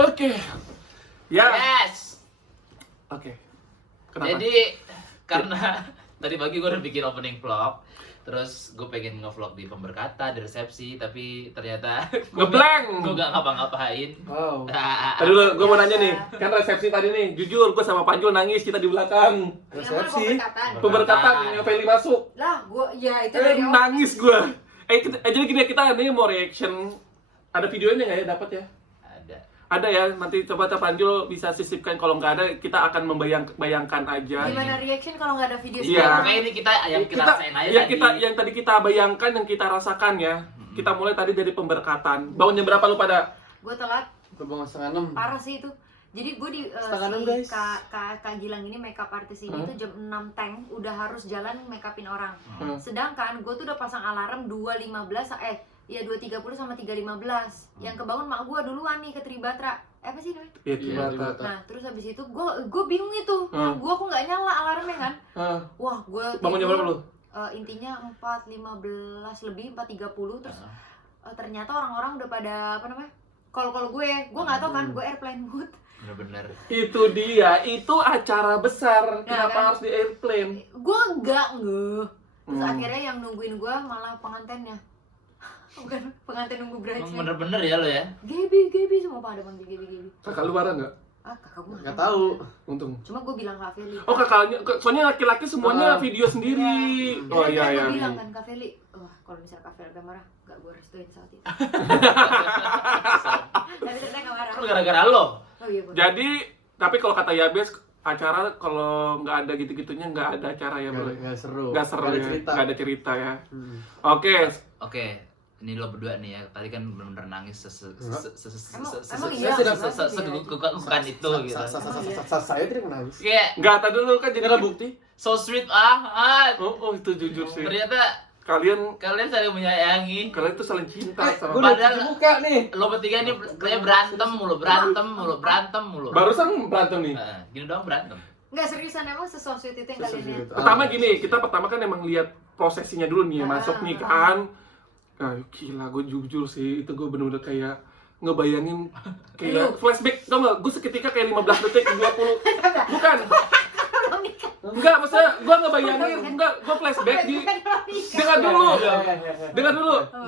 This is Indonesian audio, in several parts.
Oke. Ya. Yes. Oke. Kenapa? Jadi karena tadi pagi gue udah bikin opening vlog, terus gue pengen ngevlog di pemberkatan, di resepsi, tapi ternyata Ngeblank. gue gak ngapa-ngapain. Wow. Tadi dulu gue mau nanya nih, kan resepsi tadi nih, jujur gue sama Panjul nangis kita di belakang. Resepsi. Pemberkatan yang Feli masuk. Lah, gua ya itu dari awal. Nangis gue. Jadi gini kita nih mau reaction. Ada videonya nggak ya? Dapat ya? Ada ya, nanti coba Panjul bisa sisipkan, kalau nggak ada kita akan membayangkan aja. Gimana reaction kalau nggak ada video Iya. sekarang? Pokoknya ini kita rasain aja yang tadi. yang tadi kita bayangkan, yang kita rasakan ya. Kita mulai tadi dari pemberkatan. Bangun jam berapa lu pada? Gue telat, Bangun 5:30. parah sih itu. Jadi gue di Setengah enam, guys. Kak Gilang ini makeup artist ini tuh jam 6 tank udah harus jalan makeupin orang. Sedangkan gue tuh udah pasang alarm 2.15 2.30 sama 3.15. Yang kebangun mak gue duluan nih ke Tribatra. Apa sih namanya? Iya, Tribata. Nah, terus habis itu gue bingung itu. Gue kok nggak nyala alarmnya kan? Wah, gue Bangun jam berapa lu? Intinya 4.15 lebih, 4.30 terus ternyata orang-orang udah pada apa namanya? Kalau gue nggak tahu kan, gue airplane mode. Bener-bener. Itu dia, itu acara besar. Kenapa kan? harus di airplane? Gue nggak nge. Terus akhirnya yang nungguin gue malah pengantennya. Bukan pengantin nunggu bridesmaid. Bener-bener ya lo ya. Gaby semua pada panggil Gaby. Kakak lu marah nggak? Kakak gue Nggak tahu. Untung. Cuma gue bilang Kak Feli. Oh kakaknya, soalnya laki-laki semuanya video sendiri. Oh iya iya. Gue bilang kan Kak Feli, wah kalau misalnya Kak Feli udah marah, nggak gue restuin saat itu. Tapi ternyata nggak marah. Kan gara-gara lo. Oh iya bener. Jadi, tapi kalau kata Yabes, acara kalau nggak ada gitu-gitunya nggak ada acara ya bro. Nggak seru. Nggak seru Nggak ada ya. cerita. Nggak ada cerita ya. Oke. Oke, ini lo berdua nih ya. Tadi kan bener-bener nangis Emang iya? segegukan itu gitu. Saya tidak menangis. Kayak Nggak, tadi dulu kan jadi Nggak ada bukti. so sweet Oh itu jujur sih. Ternyata Kalian saling menyayangi. tuh saling cinta sama. Gue udah Padahal- cuci muka nih. Lo bertiga nih kayak berantem mulu. Barusan berantem nih. Gini doang berantem. Nggak seriusan emang sesuatu itu yang kalian lihat. Pertama gini, kita pertama kan emang lihat prosesinya dulu nih, masuk nih kan. Gila, gue jujur sih, itu gue bener-bener kayak ngebayangin kayak flashback, tau gak? Gue seketika kayak 15 detik, 20. Bukan. Enggak, maksudnya gue ngebayangin, gue flashback di. Dengar dulu.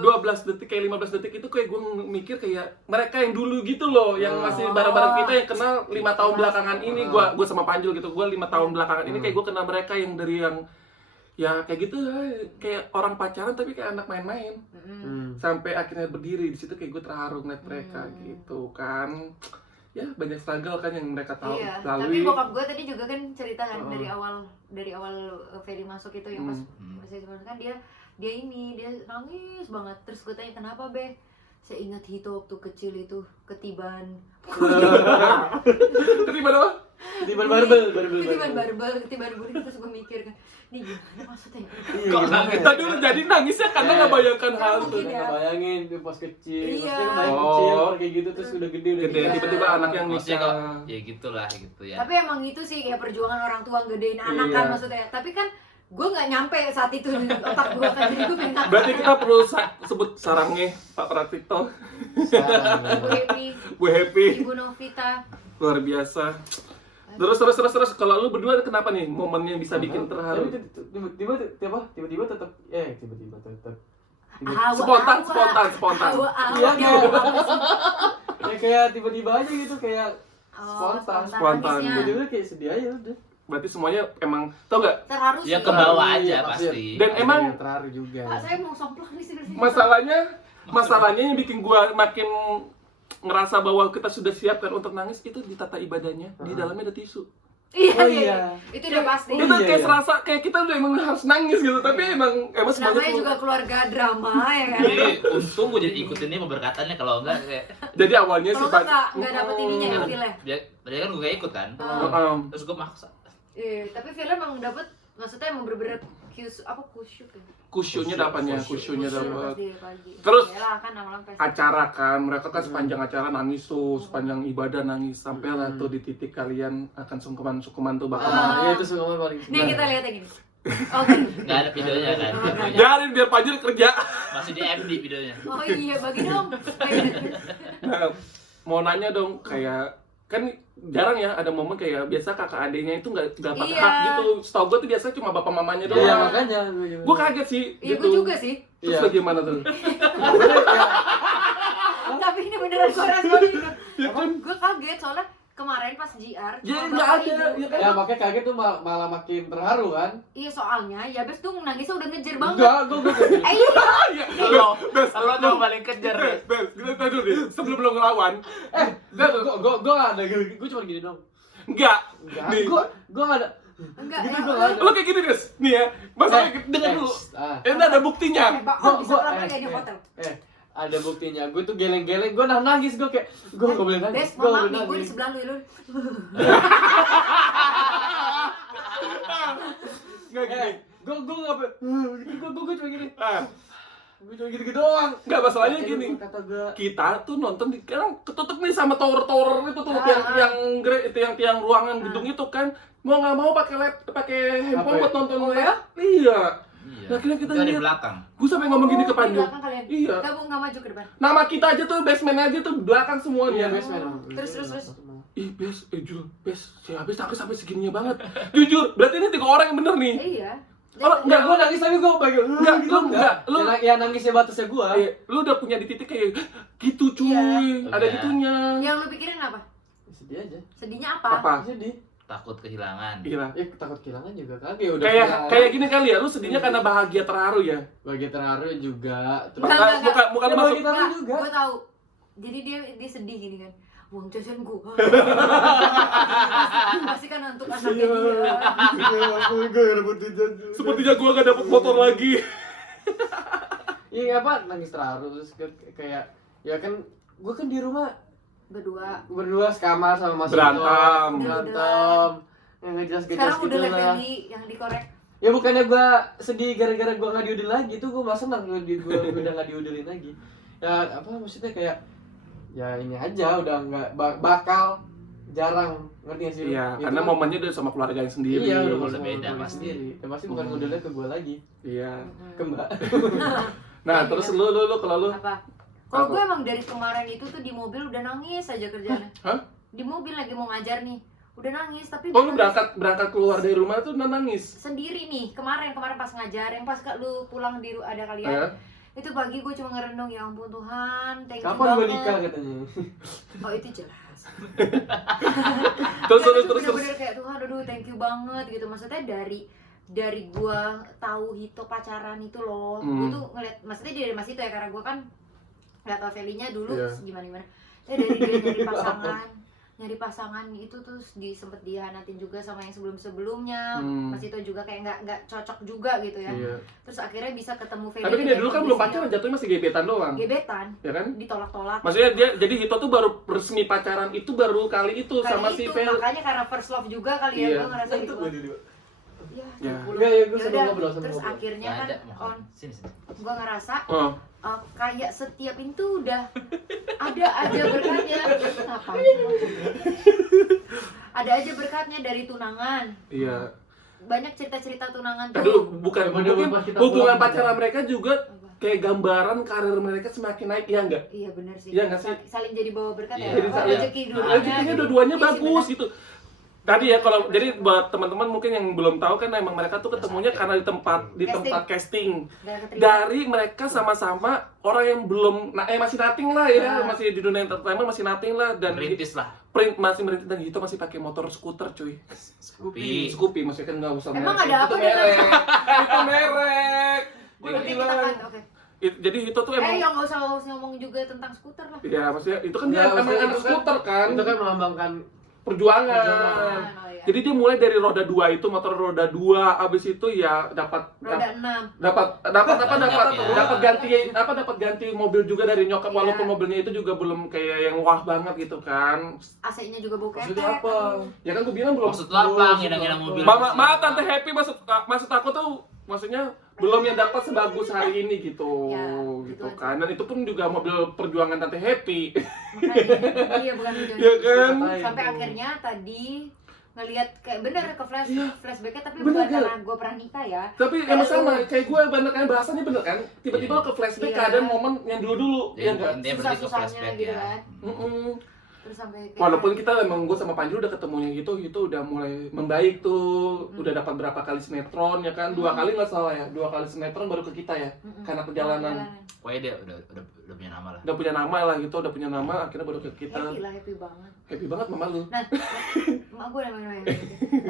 12 detik, kayak 15 detik itu kayak gue mikir kayak mereka yang dulu gitu loh, yang masih bareng-bareng kita yang kenal 5 tahun belakangan ini. Gue sama Panjul gitu, gue 5 tahun belakangan ini kayak gue kenal mereka yang dari yang ya kayak gitu, kayak orang pacaran tapi kayak anak main-main. Sampai akhirnya berdiri di situ, kayak gue terharu ngeliat mereka gitu kan. Ya banyak struggle kan yang mereka tahu Iya, lalui. tapi bokap gue tadi juga kan cerita kan dari awal Feli masuk itu yang pas kan dia nangis banget. Terus gue tanya kenapa be? Saya ingat Hito waktu kecil itu ketiban. Ketiban apa? Ketiban barbel. Ketiban burik. Terus gue mikir kan, ini gimana maksudnya? Kok nangis? Tadi udah jadi nangisnya karena nggak bayangkan hal itu. mungkin ya. Bayangin tuh pas kecil. Iya. Maksudnya kan kecil kayak gitu terus udah gede udah Gede, tiba-tiba anak yang Maksudnya nikah. kok ya gitulah gitu ya. Tapi emang itu sih kayak perjuangan orang tua gedein anak Iya. kan maksudnya. Tapi kan gue nggak nyampe saat itu di otak gue kan, jadi gue pengen Berarti kita perlu sebut sarangnya Pak Pratikto, Ibu Happy, Bu Happy, Ibu Novita. luar biasa. Terus kalau lu berdua kenapa nih momennya bisa bikin terharu? tiba-tiba tetap Spontan. Iya ya kayak tiba-tiba aja gitu kayak spontan. nangisnya. Tiba-tiba kayak sedih aja udah. Berarti semuanya emang tau nggak? Terharu sih. Ya ke bawah aja Iya, pasti. Dan emang terharu juga. Pak, saya mau somplak di sini. masalahnya yang bikin gua makin ngerasa bahwa kita sudah siapkan untuk nangis itu di tata ibadahnya, di dalamnya ada tisu. Iya, Oh, iya. iya. Itu udah pasti. Itu kayak serasa kayak kita udah emang harus nangis gitu, tapi emang semuanya Namanya juga keluarga drama ya kan. Jadi untung gue jadi ikutin ini pemberkatannya, kalau enggak kayak jadi awalnya Kalau sih nggak dapet ininya ya feel-nya. dia kan gue gak ikut kan. Terus gue maksa. Iya, tapi feel emang dapet, maksudnya emang bener-bener kusyuk ya. kusyuknya dapatnya, kusyuknya dapat. Pas di pagi. Terus Yalah, kan malam pesta. acara kan, mereka kan sepanjang acara nangis tuh, sepanjang ibadah nangis, sampai lah tuh di titik kalian akan sungkeman tuh bakal Iya itu sungkeman paling. Nih kita lihat yang ini. Oke. Gak ada videonya kan. Videonya biarin biar Panjul kerja. masih di MD videonya. Oh iya, bagi dong. Nah, mau nanya dong, kayak kan jarang ya ada momen kayak biasa kakak adiknya itu nggak dapat Iya. hak gitu. Setahu gue tuh biasanya cuma bapak mamanya doang. Iya makanya. Gue kaget sih. Iya, gitu. gue juga sih. Terus Iya. bagaimana tuh? Tapi ini beneran gue respon gitu. Ya kan? Gue kaget soalnya kemarin pas GR Ya cuma nggak bapak ada, ibu. ya kan? Ya makanya kaget tuh malah makin terharu kan? Iya soalnya ya Bes tuh nangisnya udah ngejer banget. Enggak, gue Iya. Iya. Lo, Bes, lo dong paling kejar deh. Bes, kita tahu dulu deh. Sebelum lo ngelawan, gue gak ada, gue cuma gini dong. enggak. Enggak, Nih, gue gak ada. Enggak Gitu ya. gua nggak ada. lo kayak gini Bes. Nih ya, masalahnya dengar dulu. Ini ada buktinya. Bang, bisa ulang lagi di hotel. Ada buktinya, gue tuh geleng-geleng, gue nangis, gue kayak, gue gak boleh nangis, Bes, gue mama gak nih boleh gue di nangis. sebelah lu. Enggak gini. Gue gak boleh, gue cuma gini, Ah, gue cuma gitu-gitu doang. enggak masalahnya gini. Kata gue, Kita tuh nonton di kan ketutup nih sama tower-tower itu tuh Ah, tiang ruangan gedung itu kan mau nggak mau pakai handphone Apa ya? buat nonton Oh ya? Iya. Iya. Nah, akhirnya kita Itu di lihat. belakang. Gue sampai ngomong gini ke Di Panju. belakang kalian. Iya. Kamu nggak maju ke depan. Nama kita aja tuh basement aja tuh belakang iya semuanya. basement. Terus. Ih, Jul, si habis sampai segininya banget. Jujur, berarti ini 3 orang yang bener nih. Iya. Oh, Enggak, gue nangis tapi gue bagian Enggak, lu enggak, lu ya nangisnya batasnya gue. lu udah punya di titik kayak gitu cuy. Iya. Ada Udah. gitunya. Yang lu pikirin apa? Sedih aja. Sedihnya apa? Apa? Sedih. Takut kehilangan. Gila. Takut kehilangan juga kagak udah. Kayak gini kali ya, lu sedihnya karena bahagia terharu ya. bagi terharu juga. Terus Enggak. Bukan Ya, masuk. bagi terharu juga. Gue tahu. Jadi dia sedih gini kan. Uang jajan gua. Pasti kan untuk anaknya dia. Sepertinya gua gak dapet motor lagi. Iya apa nangis terharu terus kayak ya kan gue kan di rumah berdua sekamar sama Mas Berantem. Ito. Berantem. Yang nggak jelas Sekarang gitu udah lah. level yang dikorek. Ya bukannya gue sedih gara-gara gue nggak diudil lagi, tuh gue malah senang gue udah nggak diudilin lagi. Ya apa maksudnya kayak ya ini aja udah nggak bakal jarang, ngerti gak sih? Iya, Gitu karena kan. momennya udah sama keluarga yang sendiri. Iya udah Udah sama beda keluarga pasti. sendiri. Ya pasti bukan ngudilnya ke gue lagi, Iya. ke mbak. Nah, terus lu kalau lu Apa? Kalau Apa? gue emang dari kemarin itu tuh di mobil udah nangis aja kerjanya. Hah? Di mobil lagi mau ngajar nih. Udah nangis tapi Oh, lu nangis berangkat keluar dari rumah tuh nangis. sendiri nih. Kemarin pas ngajar yang pas lu pulang ada kalian. Ya. Itu pagi gue cuma ngerendong, ya ampun Tuhan, thank you Kapan gue banget. nikah katanya? Oh itu jelas. Terus Kan itu terus bener-bener kayak Tuhan, aduh thank you banget gitu. Maksudnya dari gua tahu Hito pacaran itu loh, gua tuh ngeliat, maksudnya dari Mas Hito ya, karena gua kan nggak tau Felinya dulu Iya. gimana. Dari dia nyari pasangan itu tuh sempet dihianatin juga sama yang sebelumnya. Mas Hito juga kayak nggak cocok juga gitu ya. Iya. Terus akhirnya bisa ketemu Feli. Tapi kan dia dulu kan belum pacaran, jatuhnya masih gebetan doang. Gebetan, Ya kan? ditolak-tolak. Maksudnya dia jadi Hito tuh baru resmi pacaran itu baru kali itu Kali sama itu, si Fel. makanya karena first love juga kali ya, Iya. gua ngerasa gitu. Ya, Ya. 20. Enggak ya, gue Ya sama udah, ngobrol sama terus ngobrol. akhirnya Nggak kan ada, mohon. Sini. gua ngerasa Oh. kayak setiap pintu udah ada aja berkatnya. Ngapain? Ada aja berkatnya dari tunangan. Iya. Banyak cerita-cerita tunangan Aduh, tuh. bukan Coba mungkin pas kita hubungan pulang, pacaran ya. mereka juga kayak gambaran karir mereka semakin naik, ya enggak? Iya benar sih. Iya nggak sih? Saling jadi bawa berkat Iya. ya. Jadi Oh, saling- rezeki Rezekinya gitu. dua-duanya Iya sih, bagus benar. gitu. Tadi ya kalau jadi buat teman-teman mungkin yang belum tahu kan emang mereka tuh ketemunya karena di tempat casting. Nggak keterima. Dari mereka sama-sama orang yang belum masih nothing lah ya, masih di dunia entertainment masih nothing lah, dan Merintis lah. masih merintis, dan gitu masih pakai motor skuter cuy. Scoopy. Scoopy maksudnya kan nggak usah Emang merek. ada apa Itu dengan- merek. Itu merek. Gua Nanti bilang. kita kan, oke. Jadi itu tuh emang Yang nggak usah ngomong juga tentang skuter lah. ya maksudnya itu kan dia Nggak, emang maksudnya anak itu kan- skuter kan. Itu kan melambangkan Perjuangan. Oh, iya. Jadi dia mulai dari roda 2 itu, motor roda 2, abis itu ya dapat Roda 6. dapat ganti mobil juga dari nyokap, Iya. walaupun mobilnya itu juga belum kayak yang wah banget gitu kan. AC-nya juga bau maksudnya ketek. apa? Ya kan gue bilang belum. Maksud lo apa? Ngidang-ngidang mobil. Maaf Tante Happy, maksud aku tuh maksudnya belum yang dapat sebagus hari ini gitu. Ya, gitu gitu kan. Dan itu pun juga mobil perjuangan Tante Happy. Makanya, iya bukan video. Ya kan? Sampai akhirnya tadi ngelihat kayak bener ke flashbacknya, tapi Bener, bukan kan? karena gue pernah nikah ya. Tapi Kayak emang sama, lu- kayak gue bener kan bahasannya bener kan. Tiba-tiba lo ke flashback Iya. keadaan momen yang dulu-dulu. Dia Ya enggak? berarti ke Susah-susahnya flashback gitu ya. kan. Terus sampai kayak Walaupun kita emang gue sama Panji udah ketemunya gitu udah mulai membaik tuh, udah dapat berapa kali sinetron ya kan, 2 kali nggak salah ya, 2 kali sinetron baru ke kita ya, karena perjalanan. Pokoknya dia udah punya nama lah. Udah punya nama lah gitu, udah punya nama, akhirnya baru ke kita. happy banget. Happy banget mama lu. Nah, mak gue namanya.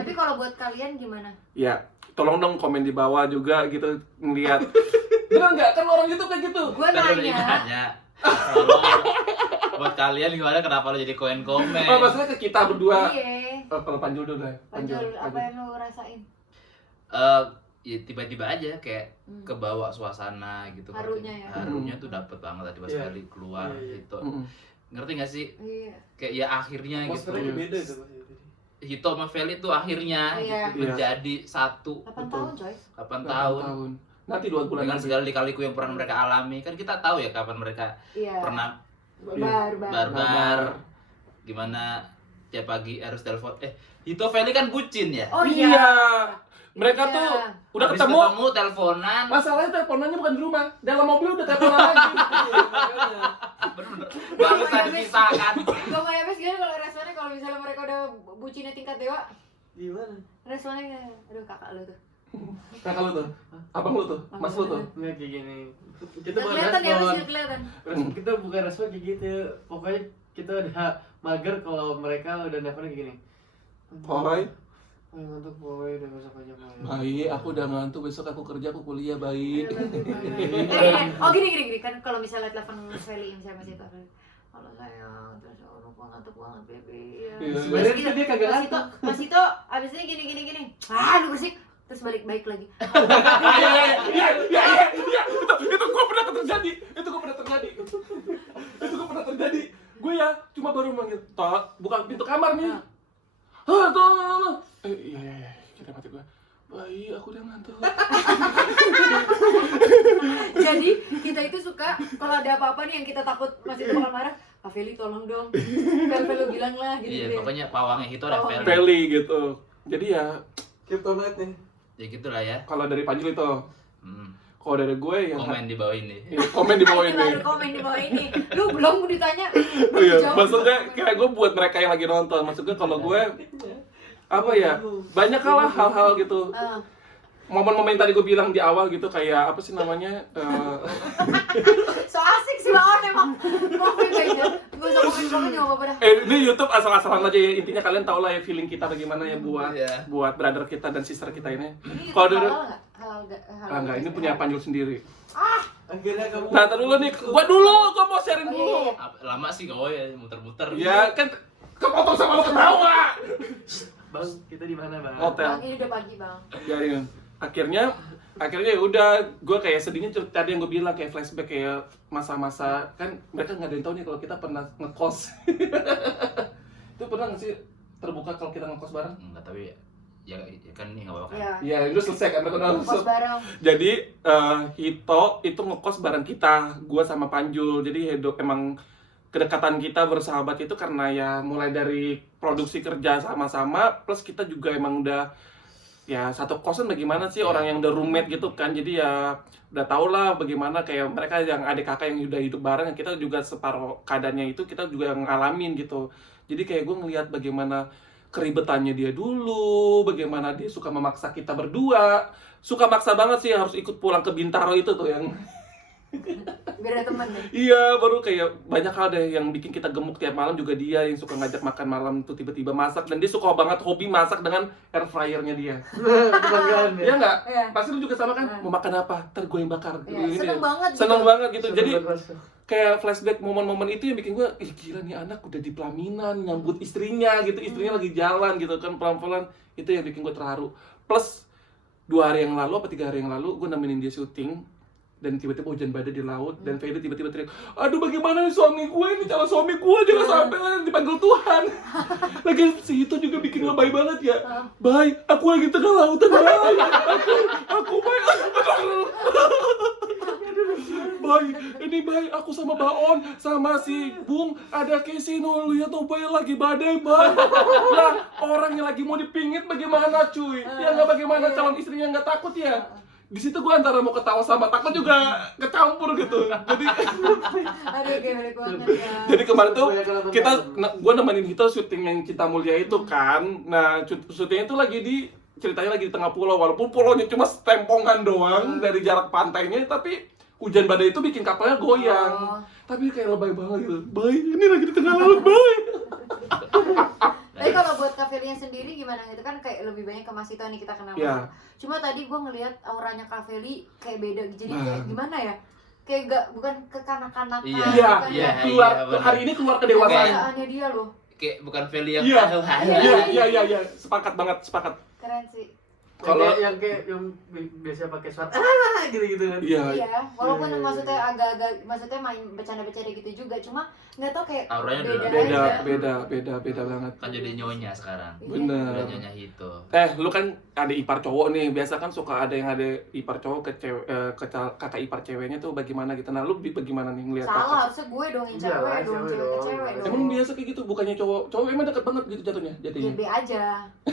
Tapi kalau buat kalian gimana? Ya, tolong dong komen di bawah juga gitu ngeliat. Bener nggak? Kan orang YouTube kayak gitu. Gue Kan udah nanya. nanya. Tolong, buat kalian gimana, kenapa lo jadi komen? Oh, maksudnya ke kita berdua. Iya. Kalau Panjul dulu lah. Panjul, apa yang lo rasain? Ya tiba-tiba aja kayak kebawa suasana gitu. Harunya ya? Harunya tuh dapet banget tadi pas Iya. kali keluar Iya. gitu. Mm-mm. Ngerti gak sih? Iya. Kayak ya akhirnya gitu. Monsternya beda itu. Hito sama Feli tuh akhirnya Iya. gitu, menjadi satu. 8 tahun coy. 8 tahun. Nanti 2 bulan Dengan lagi. segala lika-liku yang pernah mereka alami, kan kita tahu ya kapan mereka Iya. pernah Barbar. barbar, gimana tiap pagi harus telepon. Hito Feli kan bucin ya. Oh Iya. iya. Mereka Iya. tuh udah Habis ketemu. teleponan. Masalahnya teleponannya bukan di rumah, dalam mobil udah teleponan lagi. Bener-bener gak bisa dipisahkan. Gue mau habis gimana kalau responnya kalau misalnya mereka udah bucinnya tingkat dewa? Gimana? Responnya kayak, aduh kakak lo tuh. Kakak lu tuh, abang lu tuh, mas lu tuh. Nggak kayak gini. Kita Nggak bukan kelihatan ya, respon. harus nggak kelihatan. Kita bukan respon kayak gitu. Pokoknya kita udah mager kalau mereka udah nelfon kayak gini. Boy, Ngantuk boy, udah besok aja boy. baik, aku udah ngantuk, besok aku kerja, aku kuliah, baik. Oh gini kan kalau misalnya telepon Feli misalnya masih itu kalau sayang terus lupa ngantuk banget baby ya. Iya. Sebenarnya itu dia kagak Mas Ito, ngantuk. Mas Ito abis ini gini lu bersih terus balik lagi. Iya, itu gue pernah terjadi, gue ya cuma baru manggil, Tok, buka pintu kamar nih. Tuh. Iya, kita mati gue. Baik, aku udah ngantuk. Jadi kita itu suka kalau ada apa-apa nih yang kita takut Mas Ito bakal marah, Kak Feli tolong dong. Feli bilang lah gitu. Iya, pokoknya pawangnya Hito ada Pawang. Feli. Peli gitu. Jadi ya, Kryptonite nih. Ya gitulah ya. kalau dari Panjul itu, kalau dari gue yang Komen di bawah ini. komen di bawah Ini ini. baru komen di bawah ini. Lu belum ditanya. Iya, Jawab. maksudnya kayak gue buat mereka yang lagi nonton. Maksudnya kalau gue apa ya, banyak hal-hal gitu. Momen-momen yang tadi gue bilang di awal gitu, kayak apa sih namanya? So asik sih Baon emang. Komen aja. Gue usah komen juga apa-apa dah. Ini YouTube asal-asalan aja ya. Intinya kalian tau lah ya feeling kita bagaimana ya buat Iya. buat brother kita dan sister kita ini. Ini Kalau dari halal nggak? Halal enggak, ini punya Panjul sendiri. Akhirnya kamu. Nah, ntar dulu nih, gua mau sharing Oh, dulu. iya. Lama sih kau ya muter-muter. Ya kan kepotong sama lo ketawa. Bang, kita di mana bang? Hotel. Bang, ini udah pagi bang. Ya, iya. Akhirnya ya udah, gue kayak sedihnya tadi yang gue bilang kayak flashback kayak masa-masa, kan mereka nggak ada yang tahu nih kalau kita pernah ngekos. Itu pernah nggak sih terbuka kalau kita ngekos bareng? Enggak, tapi ya kan ini enggak apa-apa kan. Iya. Iya, itu selesai kan mereka udah Kos bareng. Jadi Hito itu ngekos bareng kita, gue sama Panjul. Jadi hidup emang kedekatan kita bersahabat itu karena ya mulai dari produksi kerja sama-sama, plus kita juga emang udah ya satu kosan bagaimana sih orang yang udah roommate gitu kan. Jadi ya udah tau lah bagaimana kayak mereka yang adik kakak yang udah hidup bareng, kita juga separuh keadaannya itu kita juga ngalamin gitu. Jadi kayak gue ngelihat bagaimana keribetannya dia dulu, bagaimana dia suka memaksa kita berdua, suka maksa banget sih harus ikut pulang ke Bintaro itu tuh yang Biar ada temen deh. iya, baru kayak banyak hal deh yang bikin kita gemuk tiap malam juga dia yang suka ngajak makan malam tuh tiba-tiba masak, dan dia suka banget hobi masak dengan air fryernya dia. Kebanggaan ya. Iya nggak? Iya. Pasti lu juga sama kan? Mau makan apa? Ntar gue yang bakar. Iya, Ini seneng dia. banget Seneng gitu. banget gitu. Jadi Seru. kayak flashback momen-momen itu yang bikin gue, ih gila nih anak udah di pelaminan, nyambut istrinya gitu, istrinya lagi jalan gitu kan pelan-pelan. Itu yang bikin gue terharu. Plus 2 hari yang lalu apa 3 hari yang lalu gue nemenin dia syuting, dan tiba-tiba hujan badai di laut, dan Feli tiba-tiba teriak, aduh bagaimana nih suami gue, ini calon suami gue jangan sampai dipanggil Tuhan. Lagi si itu juga bikin lebay banget ya. Bay, aku lagi tengah lautan, Bay. Aku Bay. Bay, ini Bay, aku sama Baon, sama si Bung, ada Kesino, lihat tuh Bay lagi badai, Bay. Lah, orang yang lagi mau dipingit bagaimana cuy? Ya nggak bagaimana calon istrinya nggak takut ya? di situ gue antara mau ketawa sama takut juga kecampur gitu. Jadi Aduh, geblek banget ya. jadi kemarin tuh Banyak nonton kita film. gue nemenin Hito syuting yang Cinta Mulia itu kan. Nah, syutingnya itu lagi di ceritanya lagi di tengah pulau, walaupun pulaunya cuma setempongan doang dari jarak pantainya, tapi hujan badai itu bikin kapalnya goyang. Oh. Tapi kayak lebay banget gitu. Bay, ini lagi di tengah laut, bay. Tapi kalau buat Kavelinya sendiri gimana? Itu kan kayak lebih banyak ke Mas Ito nih kita kenal. Iya. Cuma tadi gue ngelihat auranya Kaveli kayak beda. Jadi Nah. kayak gimana ya? Kayak gak, bukan kekanak-kanakan. Iya. Iya, bukan iya, yang keluar benar. hari ini keluar kedewasaan. kedewasaannya dia loh. Kayak bukan Feli yang Iya. halu-halu. Iya, sepakat banget, sepakat. Keren sih. Kalau- yang biasa pakai suara gitu kan. Iya. Iya, walaupun Iya, iya, maksudnya agak-agak, maksudnya main bercanda-bercanda gitu juga, cuma nggak tau kayak Auranya beda beda, aja. Beda banget. Kan jadi nyonya sekarang. Iya. Bener. Udah nyonya Hito. Lu kan ada ipar cowok nih, biasa kan suka ada yang ada ipar cowok ke cewek, kakak ipar ceweknya tuh bagaimana gitu. Nah, lu bagaimana nih ngeliat Salah, kakak? harusnya gue dong yang Iya, cewek dong, cewek cewek ke dong. cewek dong. Emang biasa kayak gitu, bukannya cowok emang deket banget gitu jatuhnya. Ya B aja,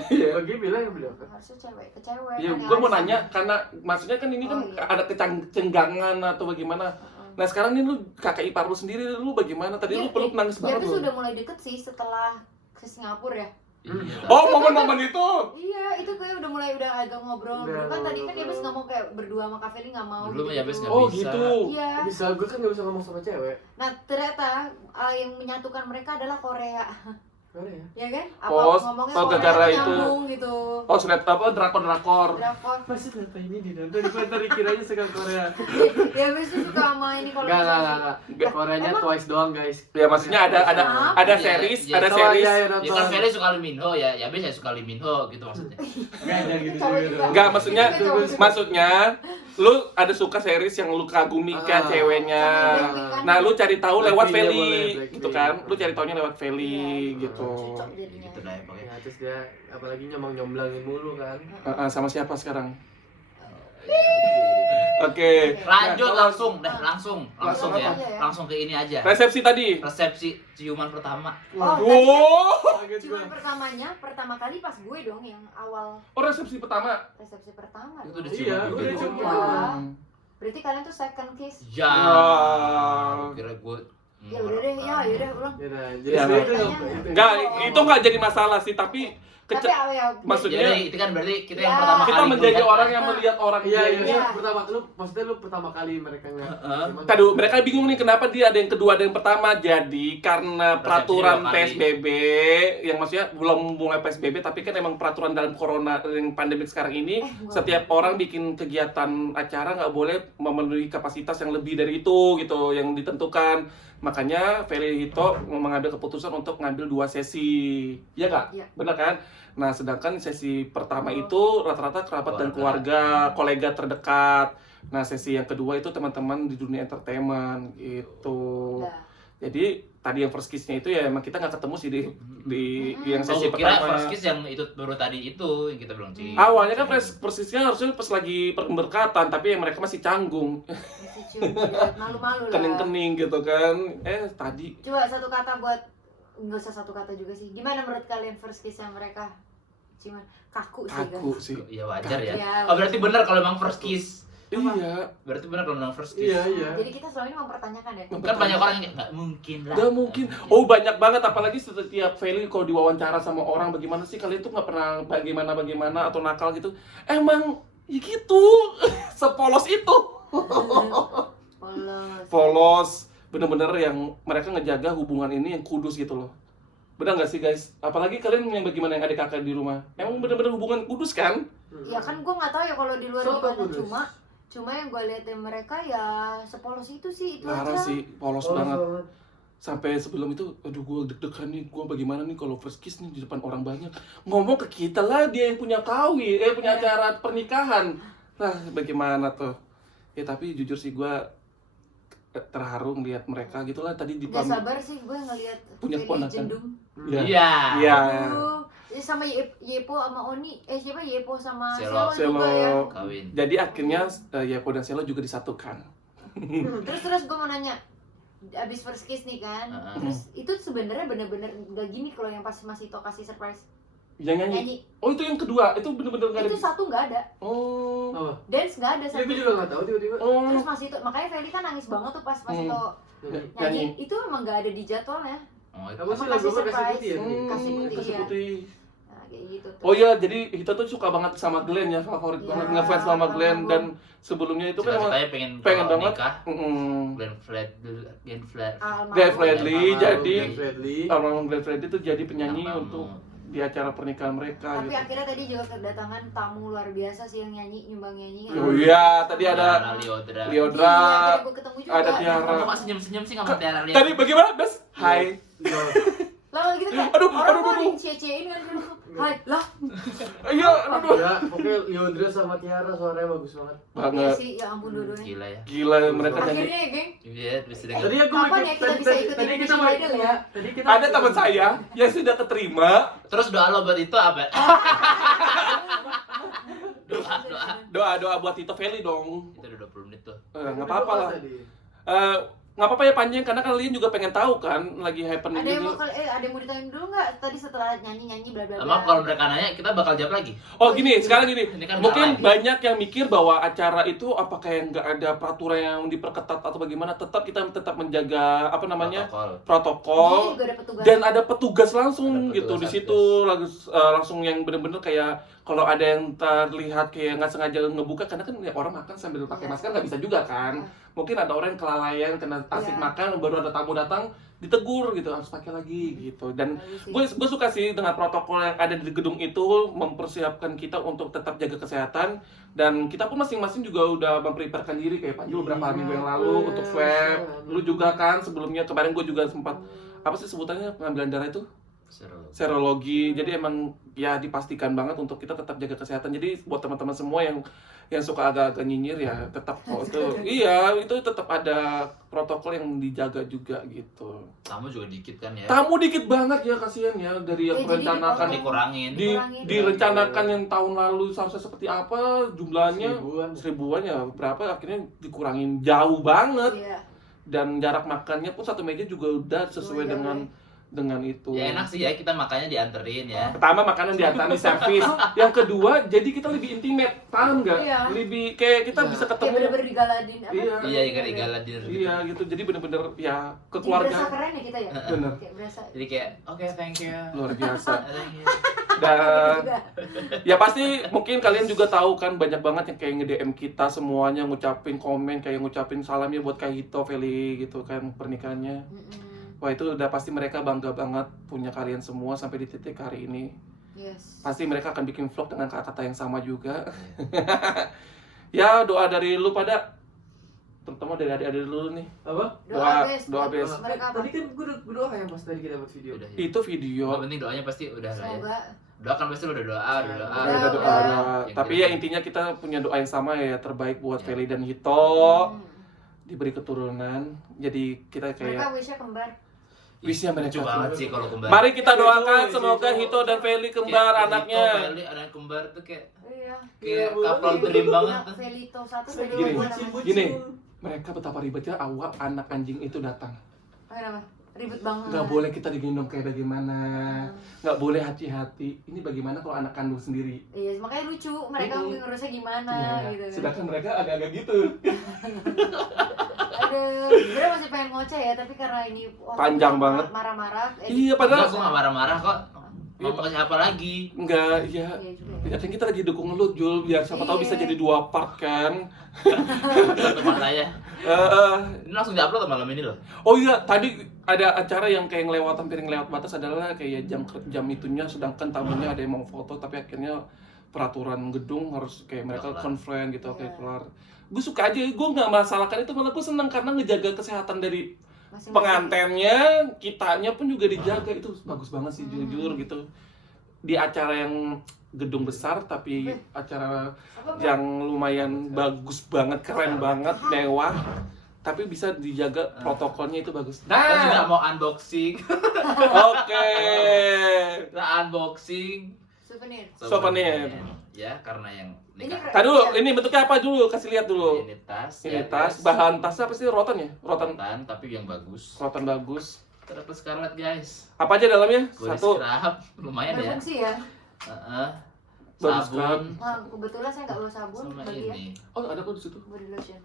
Iya. Bagi bilang yang bilang. harusnya cewek ke cewek. Ya, kan yang gue mau harus nanya sama. karena maksudnya kan ini kan Oh, iya. ada kecenggangan atau bagaimana. Heeh. Nah, sekarang ini lu kakak ipar lu sendiri, lu bagaimana? Tadi lu peluk nangis Ya banget tuh lu. sudah mulai deket sih setelah ke Singapura ya. Iya. Oh, momen-momen itu. Iya, itu kayak udah mulai agak ngobrol. Udah Dulu kan tadi kan ngobrol. Yabes nggak mau kayak berdua sama Kaveli nggak mau. Dulu mah Yabes nggak Oh, bisa. gitu. Iya. Bisa, gue kan gak bisa ngomong sama cewek. Nah ternyata yang menyatukan mereka adalah Korea, Mana ya? ya kan? Oh, ngomongnya oh, Korea gara-gara tuh itu. nyambung gitu. Oh, sudah apa drakor. Drakor. Pasti ternyata ini dinonton, gue ntar dikiranya suka Korea. Yabes tuh suka sama ini kalau Enggak. Koreanya Emang? Twice doang guys. Ya maksudnya ada Kenapa? ada Iya, series, iya. ada Oh, series. iya, iya, Ya nonton. kan Feli suka Lee Min Ho ya, Yabes ya suka Lee Min Ho gitu maksudnya. Enggak ada gitu Cowok juga. juga. Enggak, maksudnya Itu cowok juga. maksudnya lu ada suka series yang lu kagumi kan Ah. ceweknya. Sama Blackpink kan. Nah, lu cari tahu lewat Blackpink ya, Feli boleh, Blackpink. gitu kan. Lu cari taunya lewat Feli Iya. gitu. Cocok jadinya. Gitu dah ya pokoknya. Ya, terus dia apalagi nyomblangin mulu kan. Sama siapa sekarang? Oke. Lanjut Nah, langsung Langsung ya. apa? Langsung ke ini aja. resepsi tadi. Resepsi ciuman pertama. Oh, Wow. Kaget Cuman gua. pertama kali pas gue dong yang awal Oh, resepsi pertama. resepsi pertama. Itu dong. udah Iya, ciuman udah juga. ciuman. Iya. Berarti kalian tuh second kiss. Ya. Wow. Kira gue. Ya udah deh, ya udah ulang. Ya udah, Iya, jadi Bang. itu Enggak, itu enggak jadi masalah sih, tapi Tapi ya, maksudnya Jadi itu kan berarti kita yang Ya. pertama kita kali menjadi melihat- orang yang melihat orang Iya, dia iya, ini. Iya. pertama maksudnya lu pertama kali mereka nggak. Heeh. Tadi mereka bingung nih kenapa dia ada yang kedua ada yang pertama. Jadi karena peraturan dua kali. PSBB yang maksudnya belum mulai PSBB tapi kan emang peraturan dalam corona yang pandemik sekarang ini Enggak. setiap orang bikin kegiatan acara nggak boleh memenuhi kapasitas yang lebih dari itu gitu yang ditentukan. Makanya Feli Hito mengambil keputusan untuk ngambil 2 sesi. Iya nggak? Iya. Benar kan? Nah, sedangkan sesi pertama itu rata-rata kerabat dan Keluarga. kolega terdekat. Nah, sesi yang kedua itu teman-teman di dunia entertainment gitu. Nah, Jadi tadi yang first kiss-nya itu ya emang kita nggak ketemu sih di yang sesi Oh, kira pertama. first kiss yang itu baru tadi itu yang kita bilang Ci. Awalnya kan first kiss-nya harusnya pas lagi pemberkatan, tapi yang mereka masih canggung, masih cium jidat, malu-malu lah. kening-kening gitu kan. Tadi Coba satu kata buat, nggak usah satu kata juga sih. Gimana menurut kalian first kiss yang mereka? Cuman kaku sih kaku guys. sih. Ya wajar ya. Iya. Oh berarti benar kalau memang first kiss. Iya, Berarti benar kalau memang first kiss. Iya, iya. Jadi kita selama ini mempertanyakan ya. Kan banyak orang yang kayak nggak mungkin lah. Gak mungkin. Oh banyak banget, apalagi setiap Feli kalau diwawancara sama orang bagaimana sih kalian tuh nggak pernah bagaimana atau nakal gitu. Emang ya gitu, sepolos itu. Polos. Polos, bener-bener yang mereka ngejaga hubungan ini yang kudus gitu loh. Bener nggak sih guys? Apalagi kalian yang bagaimana yang adik kakak di rumah, emang bener-bener hubungan kudus kan? Ya kan gue nggak tahu ya kalau di luar So, gimana, kudus. cuma yang gue lihat dari mereka ya sepolos itu sih, itu Parah aja. sih, polos banget. Sampai sebelum itu, aduh gue deg-degan nih, gue bagaimana nih kalau first kiss nih di depan orang banyak. Ngomong ke kita lah, dia yang punya punya acara pernikahan. Nah, bagaimana tuh? Ya tapi jujur sih gue terharu ngeliat mereka gitulah tadi di Gak sabar sih gue ngelihat Punya Feli keponakan. Jendung. Iya. Iya. Iya. Aduh, sama Yepo sama Oni, siapa Yepo sama Selo. Selo juga ya. Kawin. Jadi akhirnya Yapo dan Selo juga disatukan. Terus gue mau nanya, abis first kiss nih kan, Heeh. terus itu sebenarnya bener-bener gak gini kalau yang pas Mas Ito kasih surprise. Yang nyanyi. Nyanyi. Oh itu yang kedua, itu bener-bener nggak ada. Itu satu nggak ada. Oh. Apa? Dance nggak ada Ya satu. gue juga nggak tahu tiba-tiba. Oh. Terus Mas itu, makanya Feli kan nangis banget tuh pas Hmm. itu Nyanyi. nyanyi. Itu emang nggak ada di jadwalnya. Oh, itu Apa sih Emang lagu kasih apa kasih surprise. putih ya? Kasih putih, Kasih iya. putih. Nah, kayak gitu tuh. Oh iya, jadi Hito tuh suka banget sama Glenn ya, favorit Iya, banget ngefans sama Glenn sama dan sebelumnya itu kan emang cita-citanya pengen pengen kalau banget. nikah Mm-mm. Glenn Fredly Almarhum. Glenn Fredly Almarhum. jadi Glenn Fredly. almarhum Glenn Fredly itu jadi penyanyi Almarhum. untuk di acara pernikahan mereka Tapi gitu. akhirnya tadi juga kedatangan tamu luar biasa sih yang nyanyi, nyumbang nyanyi. Oh iya, tadi ada Liodra. Liodra, Iya, akhirnya gue ketemu juga. ada Tiara. Kamu kok senyum-senyum sih sama Tiara Liodra? Tadi bagaimana, Bes? Hai. Lah gitu kayak Aduh, orang aduh, mau aduh. cie-ciein kan. Hai, lah. Iya, aduh. Ya, pokoknya Liodra sama Tiara suaranya bagus banget. Iya Banget. sih, ya ampun dua-duanya. Gila ya. Gila mereka nyanyi. Akhirnya ya, geng. Iya, bisa dengar. Tadi aku Kapan ya kita bisa ikut tadi kita Indonesian mau Idol ya? Tadi kita Ada teman saya yang sudah keterima. Terus doa lo buat itu apa? Doa buat Tito Feli dong. Itu udah 20 menit tuh. Nggak apa-apa lah. Nggak apa-apa ya panjang karena kalian juga pengen tahu kan lagi happening Ada yang ini. mau ada yang mau ditanya dulu nggak tadi setelah nyanyi bla bla bla. Emang kalau mereka nanya, kita bakal jawab lagi. Oh gini, sekarang gini, Ini kan mungkin nggak banyak yang mikir bahwa acara itu apa kayak nggak ada peraturan yang diperketat atau bagaimana, tetap kita tetap menjaga apa namanya Protokol. protokol Ini juga ada petugas. dan ada petugas langsung Ada gitu petugas di situ langsung yang bener-bener kayak kalau ada yang terlihat kayak nggak sengaja ngebuka karena kan ya, orang makan sambil pakai Iya. masker nggak bisa juga kan, mungkin ada orang yang kelalaian kena asik Iya. makan baru ada tamu datang ditegur gitu harus pakai lagi gitu dan gue suka sih dengan protokol yang ada di gedung itu mempersiapkan kita untuk tetap jaga kesehatan dan kita pun masing-masing juga udah memprepare diri kayak Panju beberapa minggu yang lalu untuk swab, lu juga kan sebelumnya kemarin gue juga sempat apa sih sebutannya pengambilan darah itu Seru. serologi jadi emang ya dipastikan banget untuk kita tetap jaga kesehatan jadi buat teman-teman semua yang suka agak-agak nyinyir ya tetap itu iya itu tetap ada protokol yang dijaga juga gitu. Tamu juga dikit kan ya. Tamu dikit banget ya kasihan ya dari yang Ya, jadi merencanakan dipotong. Dikurangin. direncanakan yang tahun lalu seharusnya seperti apa jumlahnya Seribuan. ya berapa akhirnya dikurangin jauh banget Iya. dan jarak makannya pun satu meja juga udah sesuai Iya, dengan itu. Ya enak sih ya, kita makannya dianterin ya. Pertama makanan diantar di servis, yang kedua jadi kita lebih intimate, paham nggak? Iya. Lebih kayak kita Iya. bisa Kayak ketemu. bener-bener digaladin apa? Iya. Iya, ikan igala dinner gitu. Iya gitu, jadi bener-bener ya Jadi berasa keluarga keren ya kita ya? bener Kayak berasa. Jadi kayak, oke, thank you. luar biasa. Thank you. Dan Juga. ya pasti mungkin kalian juga tahu kan banyak banget yang kayak nge-DM kita semuanya ngucapin komen kayak ngucapin salamnya buat kayak Hito Feli gitu kan pernikahannya. Mm-mm. Wah itu udah pasti mereka bangga banget punya kalian semua sampai di titik hari ini. Yes. Pasti mereka akan bikin vlog dengan kata-kata yang sama juga. Ya doa dari lu pada, terutama dari adik-adik dulu nih. Apa? Doa best. Mereka apa? Tadi kan gue udah yang pas tadi kita buat video. Udah ya. Itu video. Yang penting doanya pasti udah lah ya. Semoga. Doa kan pasti udah doa, udah doa. Ada Udah. doa. Yang Tapi kita- ya intinya kita punya doa yang sama ya terbaik buat Ya. Feli dan Hito. Hmm. Diberi keturunan. Jadi kita Mereka kayak wishnya kembar. wishnya mereka. Lucu banget sih kalau kembar. Mari kita doakan Lucu, semoga lucu. Hito dan Feli Kayak kembar Hito, anaknya. Feli, anak kembar tuh kayak Iya. kayak Iya, couple boleh. dream banget tuh. Felito satu, Gini, Felito bucin, dua. bucin. Gini. Mereka betapa ribetnya awal anak anjing itu datang. Kenapa? Ribet banget. Nggak boleh kita digendong kayak bagaimana. Nggak boleh hati-hati. Ini bagaimana kalau anak kandung sendiri? Iya, makanya lucu. Mereka mungkin ngurusnya gimana Iya. gitu kan. Sedangkan mereka agak-agak gitu. Aduh, sebenarnya masih pengen ngoceh ya, tapi karena ini Panjang banget. Marah-marah. Iya, Padahal padahal aku gak marah-marah kok. Mau ke siapa lagi? enggak, ya. Iya juga. Ya kan kita lagi dukung lu, Jul, biar siapa tahu bisa Iya. jadi 2 part kan. Satu part aja. Ini langsung diupload malam ini loh. Oh iya, tadi ada acara yang kayak ngelewat hampir ngelewat batas adalah kayak jam itunya sedangkan tamunya ada yang mau foto tapi akhirnya peraturan gedung harus kayak mereka Kelar. conference gitu kayak Iya. kelar. Gue suka aja, gue nggak masalahkan itu malah gue seneng karena ngejaga kesehatan dari Masing-masing. pengantennya, kitanya pun juga dijaga itu bagus banget sih jujur gitu. Di acara yang gedung besar tapi acara Apa, Bang? yang lumayan bagus banget, keren banget, mewah, tapi bisa dijaga protokolnya itu bagus. Kita juga Nah, mau unboxing. oke. Kita unboxing Souvenir. Ya, karena yang Ini nikah. Tadi dulu, ini bentuknya apa dulu? Kasih lihat dulu. Ini tas. Ini ya, tas, guys. bahan tasnya apa sih? Rotan ya? Rotan, Rotan, tapi yang bagus. rotan bagus. Terdapat Scarlett guys. Apa aja dalamnya? Boleh Satu. scrub, lumayan ya. Berfungsi ya. Heeh. Bagus Sabun Nah, kebetulan saya nggak bawa sabun sama bagi ya. ini. Oh, ada kok di situ. Body lotion.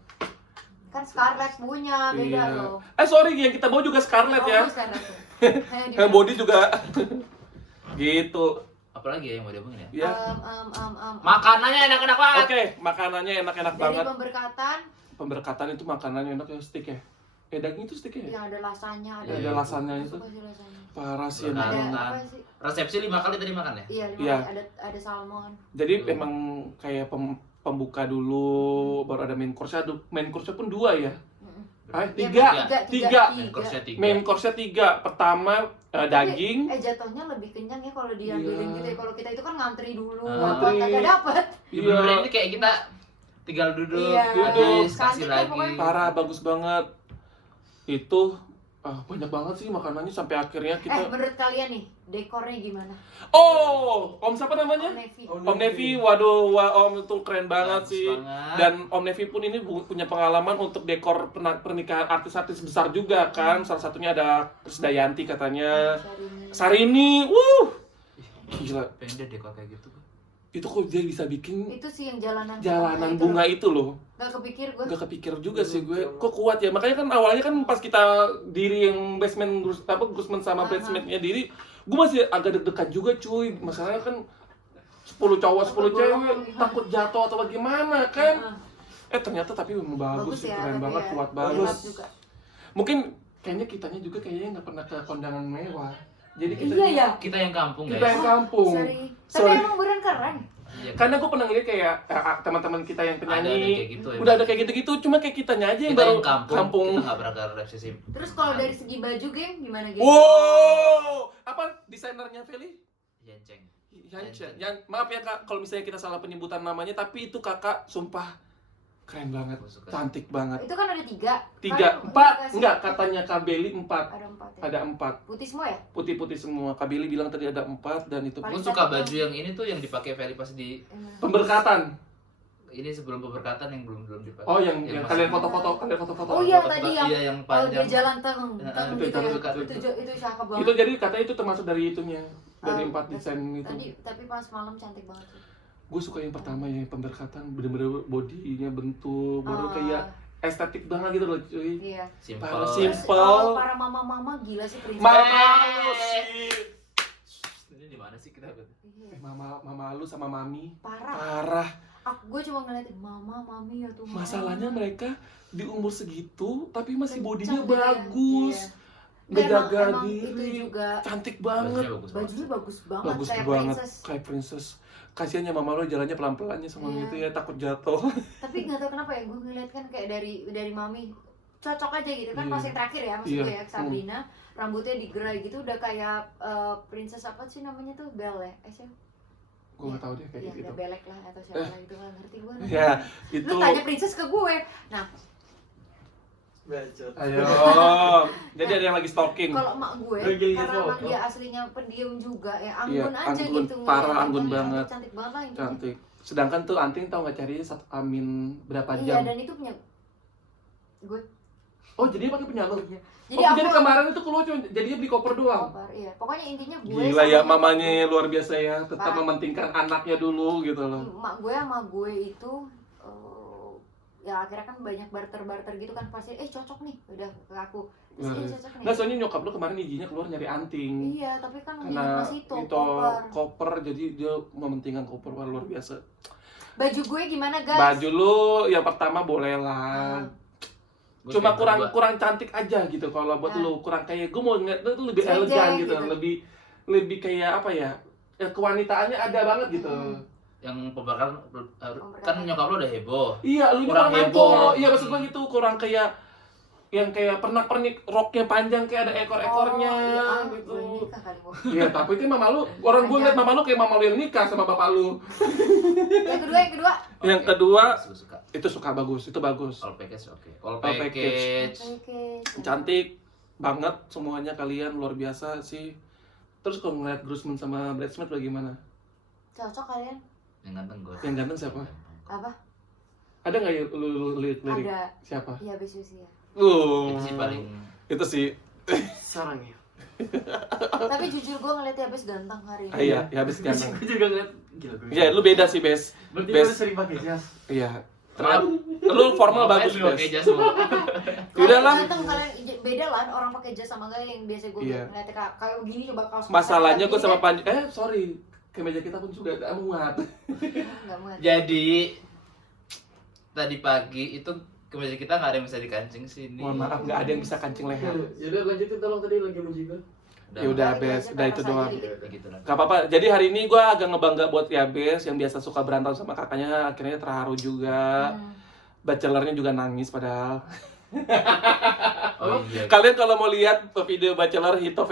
Kan Scarlett punya, beda Iya. loh. Sorry, yang kita bawa juga Scarlett Oh, ya. Scarlett tuh. Kayak di- Yang body juga. Gitu. Apalagi ya yang mau diomongin ya? Ya. Makanannya enak-enak banget. Oke, makanannya enak-enak Dari banget. pemberkatan Pemberkatan itu makanannya enak ya, steak ya. Daging itu steak ya? yang ada lasanya, ada. Ada lasanya itu. Suka sih lasanya. Parah sih Benar. emang. Ada Makan. apa sih? Resepsi 5 kali tadi makan ya? Iya, Iya. ada salmon. Jadi emang kayak pembuka dulu, baru ada main course. Main course pun 2 ya. Mm-mm. Tiga. Tiga. Main course-nya 3. Main course-nya 3. Pertama daging. Tapi, jatuhnya lebih kenyang ya kalau diambilin Iya. gitu ya. Kalau kita itu kan ngantri dulu, Ngantri. apa kagak dapet. Iya. Ini kayak kita tinggal duduk, Iya. habis Cantik kasih kan lagi. pokoknya. Parah, bagus banget. Itu banyak banget sih makanannya sampai akhirnya kita. Menurut kalian nih, dekornya gimana? Oh, Om siapa namanya? Om Nevi. Om Nevi, waduh, Om itu keren banget Bagus sih. banget. Dan Om Nevi pun ini punya pengalaman untuk dekor pernikahan artis-artis besar juga kan. Salah satunya ada Krisdayanti katanya. Syahrini. Sarini, gila. Pengen deh dekor kayak gitu. Itu kok dia bisa bikin Itu sih yang jalanan jalanan itu bunga itu loh. Gak kepikir gue. Gak kepikir juga sih gue. Kok kuat ya? Makanya kan awalnya kan pas kita diri yang basement Gusman sama basementnya diri, gue masih agak deg-degan juga cuy. Masalahnya kan 10 cowok 10 cewek takut jatuh atau bagaimana kan. Ternyata tapi memang bagus sih, keren tapi banget, ya, kuat hebat banget. juga. Mungkin kayaknya kitanya juga kayaknya nggak pernah ke kondangan mewah. Jadi kita Iya ya. Kita yang kampung kita guys. yang kampung. Sorry. Tapi Sorry. emang beneran keren. Iya, Karena gue pernah lihat kayak teman-teman kita yang ada kayak penyanyi gitu ya. udah ada kayak gitu-gitu, cuma kayak kitanya aja yang Kita baru yang kampung. Kita nggak pernah ke resepsi. Terus kalau dari segi baju geng gimana geng? Wow, apa desainernya Feli? Yenceng. Maaf ya kak, kalau misalnya kita salah penyebutan namanya, tapi itu kakak sumpah keren banget, Aku suka. cantik banget. Itu kan ada 3. 3, 4, enggak katanya Kak Beli 4, Ada 4 ya. ada 4, Putih semua ya? putih-putih semua. Kak Beli bilang tadi ada 4 dan itu Paling Gue suka cantik baju yang ini tuh yang dipakai Feli pas di pemberkatan. ini sebelum pemberkatan yang belum dipakai. Oh yang Yang kalian masih- foto-foto. Oh iya, Foto- tadi yang iya, yang Oh, dia panjang. jalan teng Itu gitu ya. suka tuh. Itu cakep banget. Itu jadi katanya itu termasuk dari itunya, dari 4 Tadi- desain itu. Tadi tapi pas malam cantik banget sih. Gue suka yang pertama ya, yang pemberkatan, bener-bener bodinya bentuk, baru Ah, kayak estetik banget gitu loh cuy. Iya. Simple. Parah, Terus simple. para mama-mama gila sih prinsip. Mama lu sih. Ini di mana sih kita? Iya. Mama lu sama mami Parah. parah. Gue cuma ngeliatin mama, mami ya tuh. Masalahnya mereka di umur segitu tapi masih bodinya Kencang ya. bagus. Iya. Ngejaga Emang itu diri. juga Cantik banget. bajunya bagus banget Bagus kayak banget princess. kayak princess. Kasiannya mama lo jalannya pelan-pelannya sama Iya. gitu ya, takut jatuh. Tapi nggak tahu kenapa ya gue ngeliat kan kayak dari mami cocok aja gitu kan. Iya. Pas yang terakhir ya maksud Iya. gue ya Sabrina rambutnya digerai gitu udah kayak princess apa sih namanya tuh Belle ya siapa? Gue nggak tahu deh kayak Iya gitu. udah belek lah atau siapa lah gitu kan ngerti gue. Ya, itu. Lu tanya princess ke gue. Nah Bacot. Ayo. Jadi ada yang lagi stalking. kalau emak gue Lagi karena emang foto. dia aslinya pendiam juga ya Iya, anggun aja anggun, gitu. parah, ngeliat. anggun Cantik- banget. Cantik banget lah intinya. Cantik. Sedangkan tuh Anting tau nggak cari satu amin berapa Iya jam? dan itu punya gue. Oh jadi dia pakai punya lo? Jadi Oh, aku jadi kemarin itu keluar cuma jadinya beli koper doang. koper, iya. Pokoknya intinya gue Gila ya sama mamanya luar biasa ya, tetap Parah. mementingkan anaknya dulu gitu loh. mak gue sama gue itu ya akhirnya kan banyak barter gitu kan pasti cocok nih udah ke aku terus Nah, iya cocok nih. Nggak, soalnya nyokap lo kemarin izinnya keluar nyari anting. Iya tapi kan dia Karena masih itu itu koper. koper, jadi dia mementingkan koper. Wah, luar biasa. Baju gue gimana guys? Baju lu yang pertama boleh lah. Cuma kurang cantik aja gitu kalau buat Nah. lu, kurang kayak gue mau ngeliat lu lebih Jeng-jeng elegan gitu, gitu. lebih kayak apa ya? Kewanitaannya ada banget gitu. Yang pembakaran kan nyokap lo udah heboh. Iya, lu Kurang kurang heboh. heboh. Iya, maksud gua gitu, kurang kayak yang kayak pernak-pernik roknya panjang kayak ada ekor-ekornya gitu. Gue nikah kali gue. Iya, tapi kan mama lu, orang gua ngeliat mama lu kayak mama lu yang nikah sama bapak lu. Yang kedua Yang kedua, suka. itu suka bagus, itu bagus. All package oke. All All package. Oke. Cantik banget semuanya kalian, luar biasa sih. Terus kalau ngeliat Groomsmen sama Bridesmaid bagaimana? Cocok kalian? Yang ganteng gue. Yang ganteng siapa? Apa? Ada nggak ya lu lirik? Ada. Siapa? Iya Besusi ya. Itu sih paling Itu sih. Sarang ya. Tapi jujur gue ngeliat Yabes ganteng hari ini. Iya, ya habis ganteng. Gue juga ngeliat gila gue. Iya, lu beda sih, Bes. Berarti Bes. lu sering pakai jas. Iya. Lu formal bagus, Lu pakai Bes. jas mulu. Udah lah. Ganteng kalian beda lah orang pakai jas sama gaya yang biasa gue Iya. ngeliatnya kayak begini coba kaos. Masalahnya gue sama Panji. Panji. Sorry. Kemeja kita pun juga agak muat. Enggak muat. Jadi tadi pagi itu kemeja kita nggak ada yang bisa dikancing sini. Mohon maaf, nggak ada yang bisa kancing leher. Yaudah lanjutin tolong tadi lagi muji gue. Ya udah, Bes. Udah itu doang. Gitu lah. Gak apa-apa. Jadi hari ini gue agak ngebangga buat Yabes yang biasa suka berantem sama kakaknya, akhirnya terharu juga. Bachelornya juga nangis padahal. Oh iya. Kalian kalau mau lihat video Bachelor Hito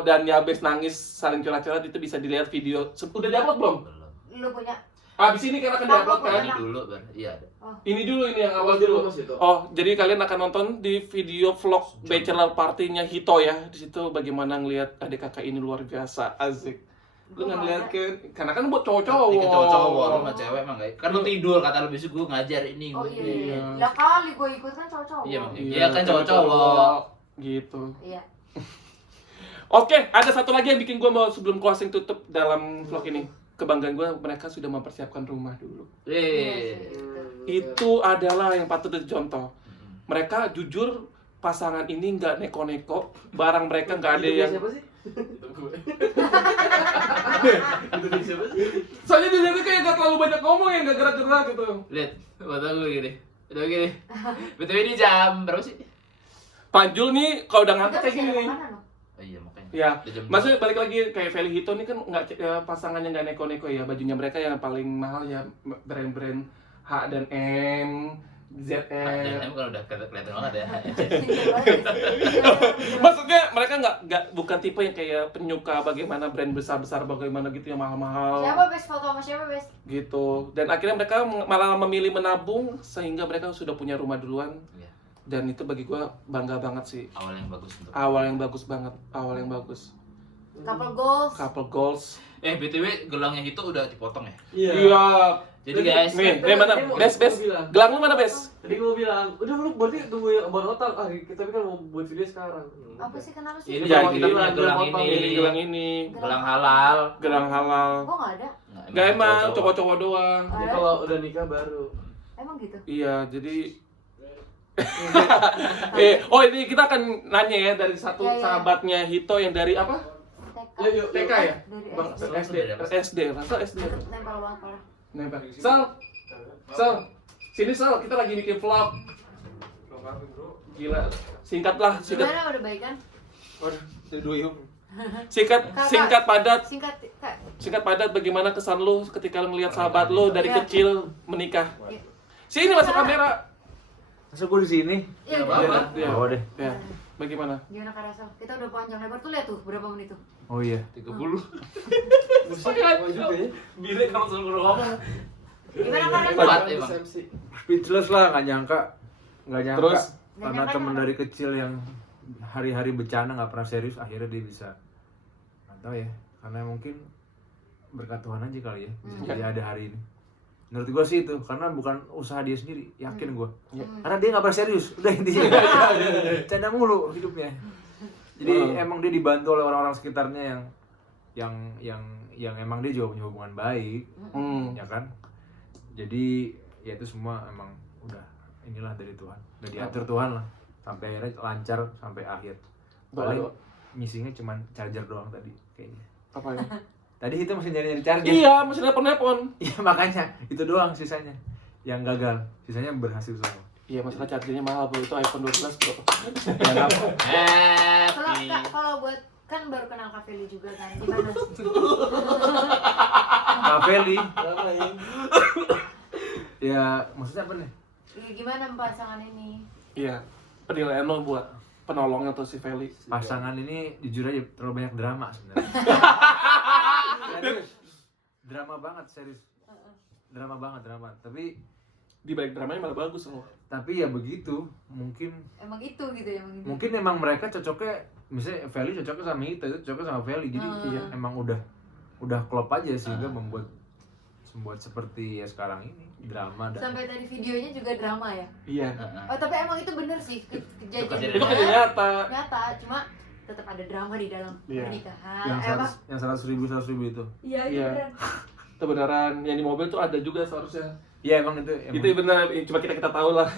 dan Yabes nangis saling curhat-curhat itu bisa dilihat video. Udah diupload belum? Belum. Lu punya Abis ini kan akan diupload kan? Ini dulu baru. Iya ada. Ini dulu ini yang awal dulu. Oh, jadi kalian akan nonton di video vlog Bachelor Party-nya Hito ya. Di situ bagaimana ngelihat adik kakak ini luar biasa, asik. Lu nggak ngeliat kan? Karena kan buat cowok-cowok. Ini cowok-cowok lu sama cewek emang enggak. Kan lu tidur kata lu besok gua ngajar ini. Oh gua iya, ini. iya. Lah kali gue ikut kan cowok-cowok. Iya, Bang. Iya, Iya kan cowok-cowok. Gitu. Iya. Oke, ada satu lagi yang bikin gue mau sebelum closing tutup dalam vlog ini. Kebanggaan gue, mereka sudah mempersiapkan rumah dulu. Itu adalah yang patut dicontoh. Mereka jujur, pasangan ini nggak neko-neko, barang mereka nggak ada yang... Siapa sih? Soalnya dia kayak nggak terlalu banyak ngomong ya, nggak gerak-gerak gitu. Lihat, foto gue gini. Udah gini. BTW ini jam berapa sih? Panjul nih, kalau udah ngantuk kayak gini nih. Oh iya makanya. Ya, Udah jam maksudnya balik lagi kayak Feli Hito nih kan nggak pasangannya nggak neko-neko ya, bajunya mereka yang paling mahal ya brand-brand H dan M, ZR. Dan kalau udah kelihatan banget ya. Maksudnya mereka nggak bukan tipe yang kayak penyuka bagaimana brand besar-besar bagaimana gitu yang mahal-mahal Siapa best foto sama siapa best? gitu. Dan akhirnya mereka malah memilih menabung sehingga mereka sudah punya rumah duluan. Iya. Dan itu bagi gua bangga banget sih. Awal yang bagus untuk. Awal yang bagus banget, awal yang bagus. Couple goals. Couple goals. BTW gelangnya itu udah dipotong ya? Iya. Jadi guys, Nih mana? Bes. Gelang lu mana, Bes? Tadi gue mau bilang, udah lu berarti tunggu yang baru otak. Kita kan mau buat video sekarang. Apa sih kenapa sih? ini Jadi, kita punya gelang Ini gelang ini. Gelang halal. Gelang halal. Gue nggak ada. Gak emang, cowok-cowok doang. Dia kalau udah nikah baru. Emang gitu. Iya, jadi ini kita akan nanya ya dari satu Iya, iya. sahabatnya Hito yang dari apa? TK. TK ya? Dari Bang, SD. SD, masa SD? Nempel banget parah. Nempel. Sal, sini Sal, kita lagi bikin vlog. Gila, singkat. Gimana udah baik kan? Waduh, jadi dua yuk. Singkat padat. Singkat padat, bagaimana kesan lu ketika lu melihat sahabat lu dari Iya. kecil menikah? Iya. Sini masuk kamera. Masa gue di sini? Iya, apa-apa. Ya. Oh deh. Ya, bagaimana? Gimana Kak Rasel? Kita udah panjang lebar tuh lihat tuh berapa menit tuh. Oh iya. 30. Buset, juga ya. Bile kalau suruh ngomong. Gimana Kak Rasel? Kuat emang. Speechless lah, nggak nyangka. Terus? Karena Nggak nyangka temen kenapa? dari kecil yang hari-hari bercanda nggak pernah serius, akhirnya dia bisa. Nggak tahu ya, karena mungkin berkat Tuhan aja kali ya, bisa jadi ada hari ini. Menurut gue sih itu, karena bukan usaha dia sendiri, yakin gue. Karena dia nggak pernah serius, udah intinya. Canda mulu hidupnya. Jadi emang dia dibantu oleh orang-orang sekitarnya yang emang dia juga punya hubungan baik, ya kan. Jadi ya itu semua emang udah inilah dari Tuhan, udah diatur Tuhan lah, sampai akhirnya lancar sampai akhir. Paling misinya cuma charger doang tadi kayaknya. Apa ya? Tadi itu masih nyari charger. Iya, masih nelpon. Iya makanya itu doang sisanya yang gagal, sisanya berhasil semua. Iya, masalah chargernya mahal bro, itu iPhone 12 bro. Ya nggak apa. Happy. Kalau buat kan baru kenal Kak Feli juga kan. Gimana? Kak Feli, Kenapa ya? ya maksudnya apa nih? Iya, gimana pasangan ini? Iya, penilaian lo buat penolongnya tuh si Feli. Pasangan ini jujur aja terlalu banyak drama sebenarnya. Serius. Drama banget serius. Drama banget. Tapi Di balik dramanya malah bagus loh. ya begitu, mungkin Emang itu gitu ya emang gitu. mungkin emang mereka cocoknya, misalnya Feli cocoknya sama itu cocoknya sama Feli, jadi Iya. emang udah klop aja sehingga membuat seperti ya sekarang ini drama dan Sampai tadi videonya juga drama ya. Iya. Oh, tapi emang itu bener sih kejadian. Kejadian. Itu kejadian nyata. Nyata, cuma tetap ada drama di dalam Iya. pernikahan. Yang 100.000 itu. Iya, itu Iya. beneran. Itu beneran, yang di mobil tuh ada juga seharusnya. Iya emang itu. Itu benar, cuma kita tahu lah.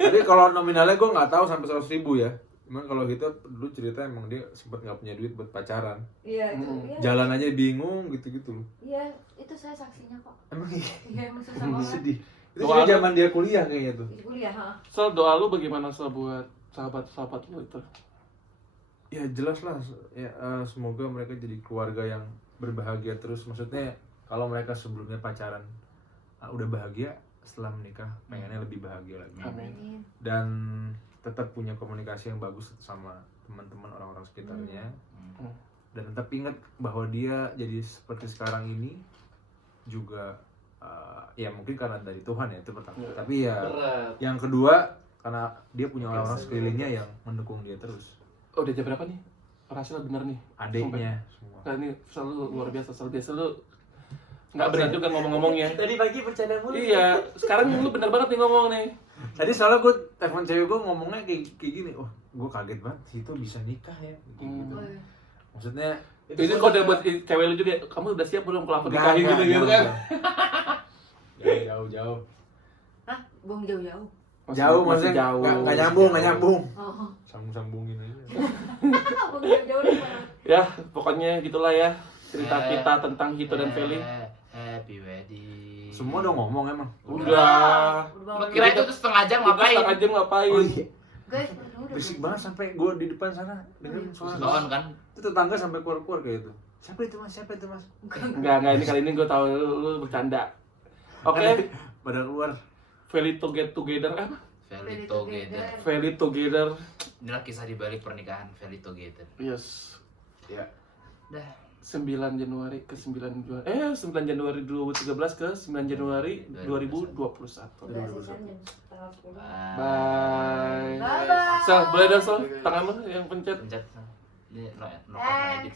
Tapi kalau nominalnya gue nggak tahu sampai 100.000 ya. Cuman kalau gitu dulu cerita emang dia sempat nggak punya duit buat pacaran. Iya, itu. Iya. Jalan aja bingung gitu-gitu. Iya, itu saya saksinya kok. Emang iya. Iya, emang susah banget. Sedih. Itu Doa juga lu- zaman dia kuliah kayaknya tuh. Di kuliah, ha. Sel, doa lu bagaimana Sel buat sahabat-sahabat lu itu? Ya jelas lah. Ya semoga mereka jadi keluarga yang berbahagia terus. Maksudnya kalau mereka sebelumnya pacaran udah bahagia, setelah menikah pengennya lebih bahagia lagi. Amin. Dan tetap punya komunikasi yang bagus sama teman-teman orang-orang sekitarnya. Dan tetap ingat bahwa dia jadi seperti sekarang ini juga ya mungkin karena dari Tuhan ya itu pertama. Tapi ya Berat. yang kedua karena dia punya orang-orang sekelilingnya yang mendukung dia terus. Oh, udah jam berapa nih? Rahasia bener nih. Adiknya semua. Nah, ini selalu luar biasa, lu nggak benar juga ngomong-ngomongnya. Tadi pagi bercanda mulu. Iya, sekarang lu bener banget nih ngomong nih. Tadi soalnya gue telepon cewek gue ngomongnya kayak gini, oh gue kaget banget itu bisa nikah ya, kayak gitu. Oh, iya. Maksudnya Itu kode buat cewek lu juga, kamu udah siap belum kalau aku nikahin Enggak, gitu kan? jauh. Hah? Buang jauh-jauh. Jauh maksudnya nggak nyambung. Oh. Sambung-sambungin aja. Buang jauh-jauh nih, Pak. Ya, pokoknya gitulah ya cerita Eh, kita tentang Hito dan Feli. Happy wedding. Semua udah ngomong emang. Udah. Lu kira itu tuh setengah jam ngapain? Setengah jam ngapain? Oh iya. Guys, udah. Berisik banget sampai gue di depan sana dengerin suara. Kawan kan? Itu tetangga sampai keluar-keluar kayak itu. Siapa itu mas? Enggak, ini kali ini gue tahu lu bercanda. Oke, Pada keluar. Feli together apa? Feli Together. Feli together. Inilah kisah di balik pernikahan Feli Together. Yes. Ya. Dah. 9 Januari ke 9 Januari 9 Januari 2013 ke 9 Januari 2021. Udah sih, kan jam setengah 10. Bye. Bye-bye. Sel, boleh dong Sel, tangan lu yang pencet. Pencet. Ini no edit.